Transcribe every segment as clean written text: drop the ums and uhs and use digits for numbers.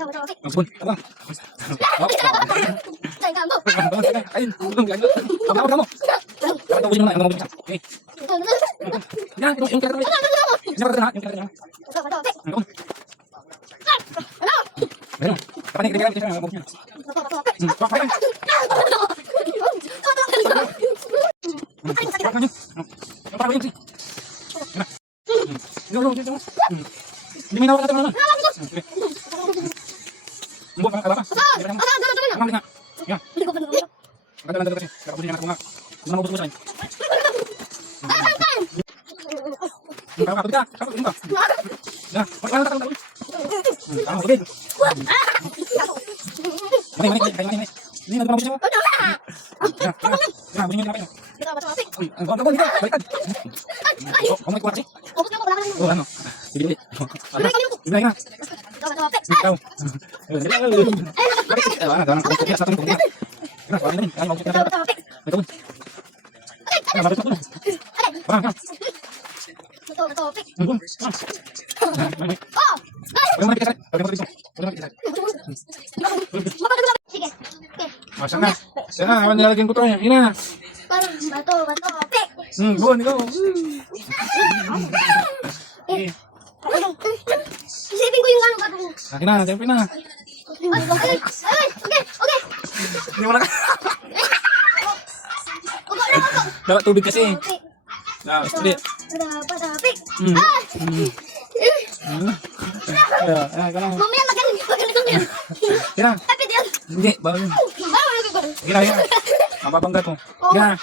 Ang sabon. Tama. Ayun. Tama mo. Dapat ubusin mo na. Ang mga okay. Yan. Yung kinagat mo. Yung kinagat na. Yung kinagat na. Ang ayun. Dapat na kinagat na. Hindi mo nawala ka naman. Hindi mo kaba pa. Ang nga. Ya. Ang ganda kasi. Kapag hindi na nga. Hindi na mabusog sa akin. Kapag ka. Kapag ka. Ya. Wala ka tayo. Tama, okay. Mani. Hindi na mabusog mo. Ya. Ya, bunyi na kayo. Ang ganda ko dito. Baliktad. Oh, may kuwat. Oh, ano? Sige. Sige na. Ikaw. Wala na, kung kaya sa akin kung kaya. Wala na rin, kaya mo kaya. Ito. Ah, bakit mo? Ah. Wala mo kita. Wala mo kita. Wala mo kita. Sige. Sana. Sana, awan nilalagyan ko to. Yun na. Parang bato. Buwan, ikaw. Isipin ko yung ano bato. Akin na, siyempre na. Okay. Hindi mo na ka. Dapat tubig kasi. Ah, sorry. Patapik. Ganun. Mamaya magaling yan. Kira. Tapi dia. Hindi, bawal yun. Kira. Mababangga to. Kira.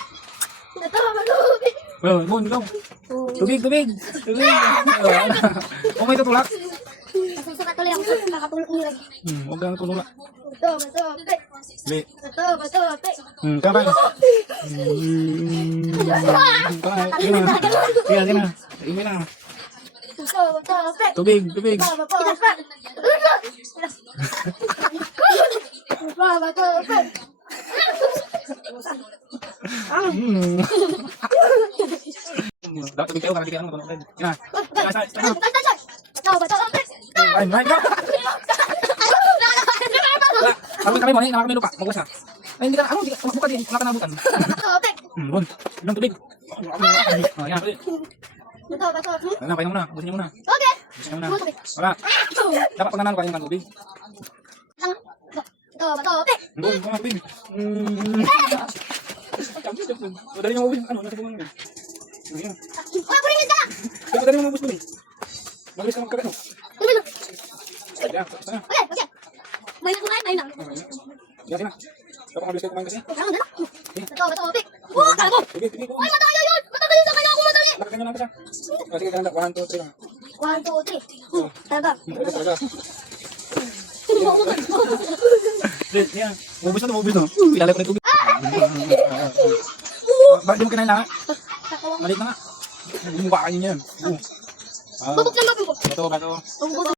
Well, Bon, ikaw. Tubig. Oh, may tutulak. Susukat tuloy ako sa kakatulog nila. Huwag kang tutulak. Patapik. Hindi. Patapik. Kaya. Kira. Ime na. Patapik. Tubig. Patapik. Dapat tubig kayo, karang tigaan mo. Kira. Kami mo, nakakami lupa. Magwas na. Ay, hindi ka, buka din. Wala ka nabukan. Bon, ilang tubig. Yan, pwede. Wala, pahinga mo na. Busin niyo muna. Busin niyo muna. Wala. Dapat pag nanalo ka yung tubig. Bon, mga tubig. Dali niyo mabubis. Ano, nasa bunga nyo. Ayan. Dali niyo mabubis mo eh. Mabilis ka magkagat mo. Ayan, sana. Yan, sina. Dapat mabilis kayo kumain kasi. Tubig. Lakasan nyo lang pa siya. Sige, ganun lang. 1, 2, 3 lang. 1, 2, 3. Taga. Talaga. Yan. Mabubis na. Ilalay ko na yung tubig. Bakit di mo kinain lang? Malit na nga. Bumukha kayo niyan. Bubuk lang ba? Bato.